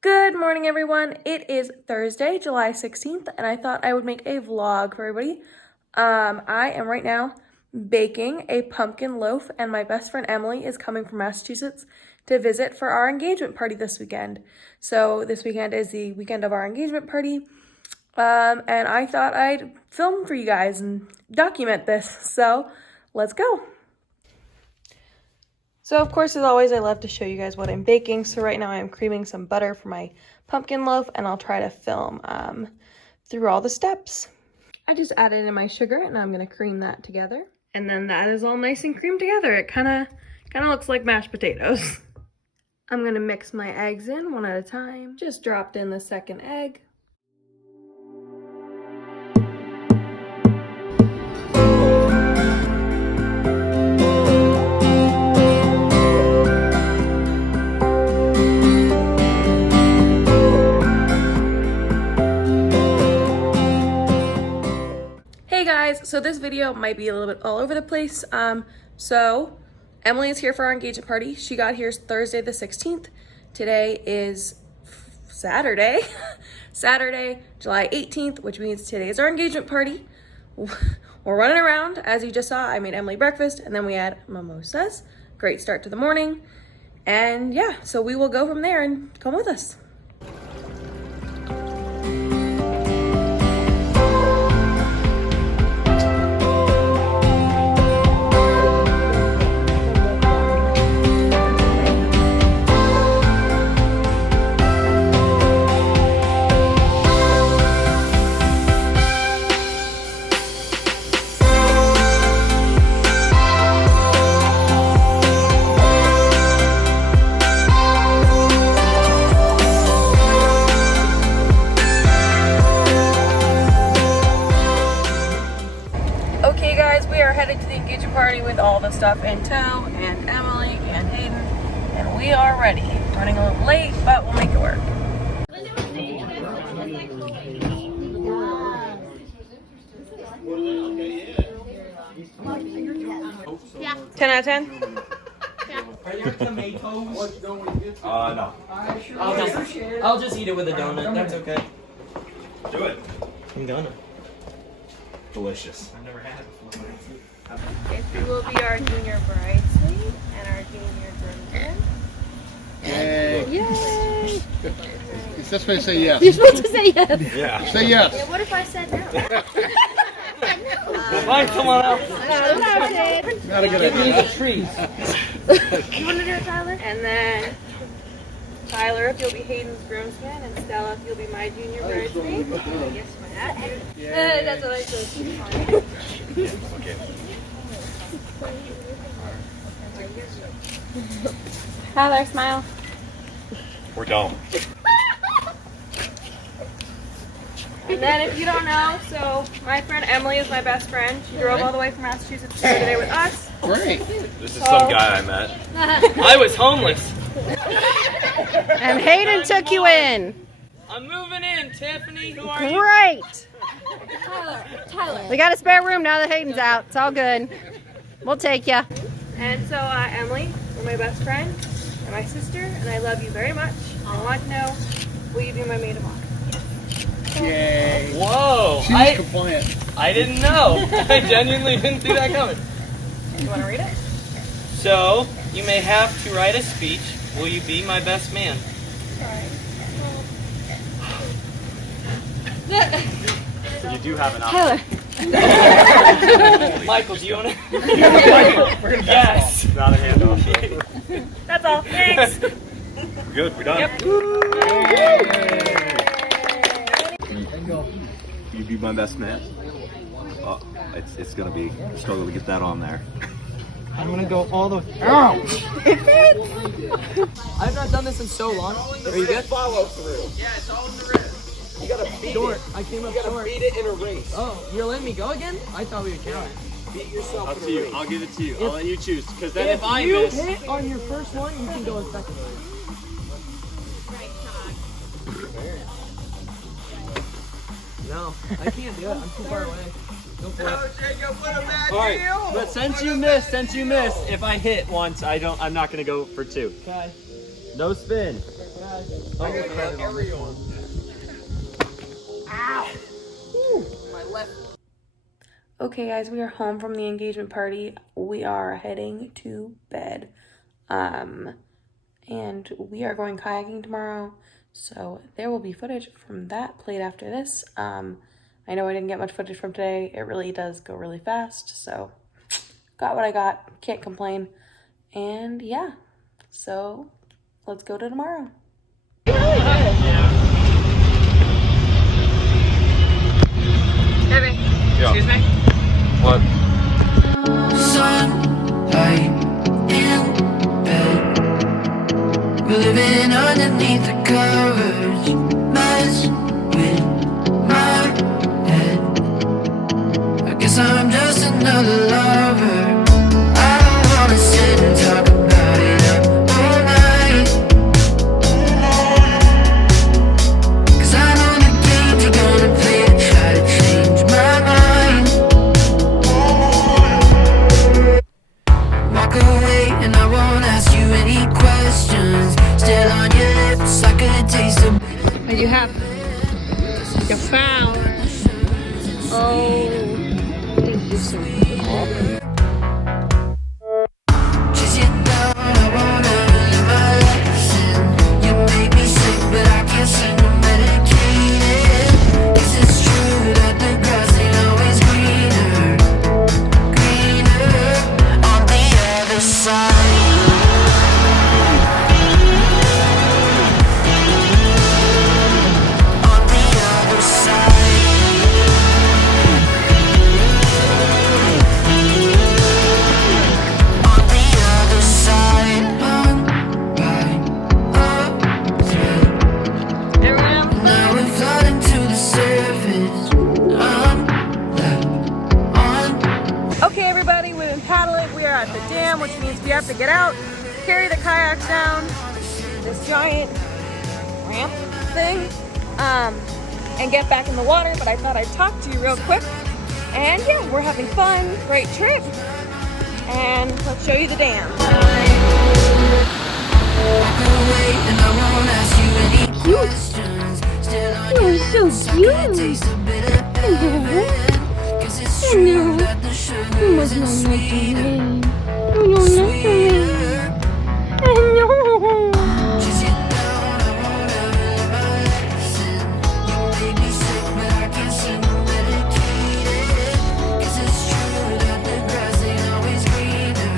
Good morning, everyone. It is Thursday, July 16th, and I thought I would make a vlog for everybody. I am right now baking a pumpkin loaf, and my best friend Emily is coming from Massachusetts to visit for our engagement party this weekend. So this weekend is the weekend of our engagement party, and I thought I'd film for you guys and document this. So let's go. So of course, as always, I love to show you guys what I'm baking. So right now I'm creaming some butter for my pumpkin loaf, and I'll try to film through all the steps. I just added in my sugar, and I'm gonna cream that together. And then that is all nice and creamed together. It kind of looks like mashed potatoes. I'm gonna mix my eggs in one at a time. Just dropped in the second egg. Hey guys, so this video might be a little bit all over the place. So Emily is here for our engagement party. She got here Thursday the 16th. Today is Saturday, July 18th, which means today is our engagement party. We're running around, as you just saw. I made Emily breakfast, and then we had mimosas. Great start to the morning. And yeah, so we will go from there, and come with us. Okay guys, we are headed to the engagement party with all the stuff in tow, and Emily and Hayden, and we are ready. Running a little late, but we'll make it work. 10 out of 10? Are there tomatoes? No. I'll just eat it with a donut. That's okay. Do it. I'm gonna. Delicious. I've never had it before. This will be our junior bridesmaid and our junior groomsman. Yay. Yay! You're supposed to say yes. You're supposed to say yes. Yeah. Say yes. Yeah, what if I said no? Find someone else. Not a good Give me idea. the trees. You want to do it, Tyler? And then Tyler, if you'll be Hayden's groomsman, and Stella, if you'll be my junior bridesmaid. Yes, my hat. That's what I said. Okay. Tyler, smile. We're done. And then if you don't know, so my friend Emily is my best friend. She drove all the way from Massachusetts to stay today with us. Great. This is some guy I met. I was homeless. And Hayden took you in. I'm moving in, Tiffany. Who are you? Great. Tyler. We got a spare room now that Hayden's out. It's all good. We'll take you. And so Emily, you're my best friend and my sister, and I love you very much. I want to know, will you be my maid of honor? Yay. Whoa. She's compliant. I didn't know. I genuinely didn't see that coming. You want to read it? So, you may have to write a speech. Will you be my best man? You do have an option. Tyler. Michael, do you want to? We're gonna Yes. Not a handoff. That's all. Thanks. We're good. We're done. Yep. You be my best man. Oh, it's gonna be a struggle to get that on there. I'm gonna go all the way. I've not done this in so long. Are you good? Follow through. Yeah, it's all in the wrist. You gotta beat Short. it. I came up You gotta short. beat it in a race. Oh, you're letting me go again? I thought we would count it. Beat yourself Up in to a you. race. I'll give it to you. I'll let you choose. Because then If if I you miss, hit on your first one, you can go in second. No, I can't do it. I'm too far away. Go for it. all right. But since you missed, if I hit once, I'm not gonna go for two. Okay. No spin. Okay. I get credit on this one. Okay guys, we are home from the engagement party. We are heading to bed. And we are going kayaking tomorrow. So there will be footage from that played after this. I know I didn't get much footage from today. It really does go really fast. So got what I got, can't complain. And yeah, so let's go to tomorrow. Yeah. Excuse me? What? Sunlight in bed. We're living underneath the covers. Mess with my head. I guess I'm just another lover. I don't wanna sit and talk about it up all night. 'Cause I know the games you're gonna play to try to change my mind. Walk away and I won't ask you any questions. Still on your lips, I could taste the bitter. What do you have? You found. Oh, thank you so much. Chase you down, I won't ever learn my lesson. You make me sick, but I can't seem to medicate it. 'Cause it's true that the grass ain't always greener, greener on the other side. On the other side. On the other side, hung by a thread. Now we're floating to the surface. I'm left on. Okay everybody, we've been paddling. We are at the dam, which means we have to get out, carry the kayaks down this giant ramp thing, and get back in the water. But I thought I'd talk to you real quick. And yeah, we're having fun, great trip. And let's show you the dam. Walk away and I won't ask you any questions. Still on your lips, I can taste the bitter heaven. 'Cause it's true that the sugar isn't sweeter.